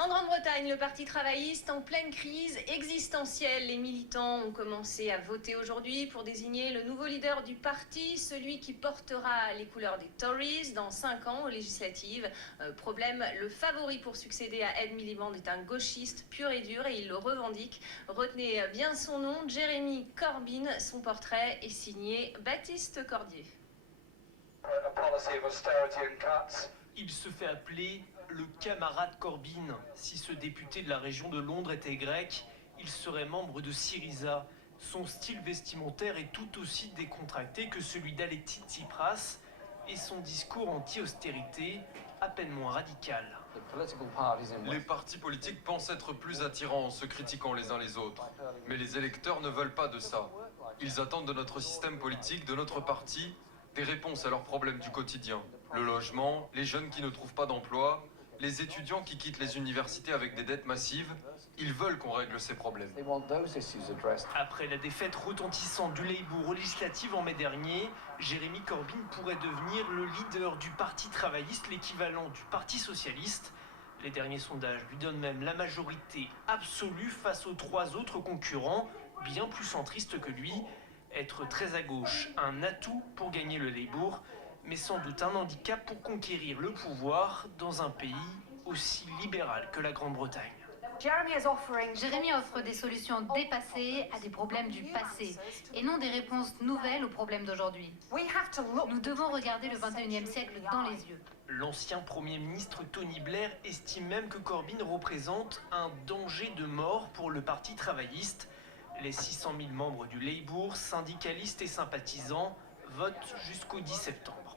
En Grande-Bretagne, le Parti travailliste en pleine crise existentielle. Les militants ont commencé à voter aujourd'hui pour désigner le nouveau leader du parti, celui qui portera les couleurs des Tories dans 5 ans aux législatives. Problème, le favori pour succéder à Ed Miliband est un gauchiste pur et dur et il le revendique. Retenez bien son nom, Jeremy Corbyn. Son portrait est signé Baptiste Cordier. Il se fait appeler le camarade Corbyn. Si ce député de la région de Londres était grec, il serait membre de Syriza. Son style vestimentaire est tout aussi décontracté que celui d'Alexis Tsipras et son discours anti-austérité à peine moins radical. Les partis politiques pensent être plus attirants en se critiquant les uns les autres. Mais les électeurs ne veulent pas de ça. Ils attendent de notre système politique, de notre parti, des réponses à leurs problèmes du quotidien. Le logement, les jeunes qui ne trouvent pas d'emploi, les étudiants qui quittent les universités avec des dettes massives, ils veulent qu'on règle ces problèmes. Après la défaite retentissante du Labour aux législatives en mai dernier, Jeremy Corbyn pourrait devenir le leader du Parti travailliste, l'équivalent du Parti socialiste. Les derniers sondages lui donnent même la majorité absolue face aux 3 autres concurrents, bien plus centristes que lui. Être très à gauche, un atout pour gagner le Labour, mais sans doute un handicap pour conquérir le pouvoir dans un pays aussi libéral que la Grande-Bretagne. Jeremy offre des solutions dépassées à des problèmes du passé et non des réponses nouvelles aux problèmes d'aujourd'hui. Nous devons regarder le 21e siècle dans les yeux. L'ancien Premier ministre Tony Blair estime même que Corbyn représente un danger de mort pour le Parti travailliste. Les 600 000 membres du Labour, syndicalistes et sympathisants, votent jusqu'au 10 septembre.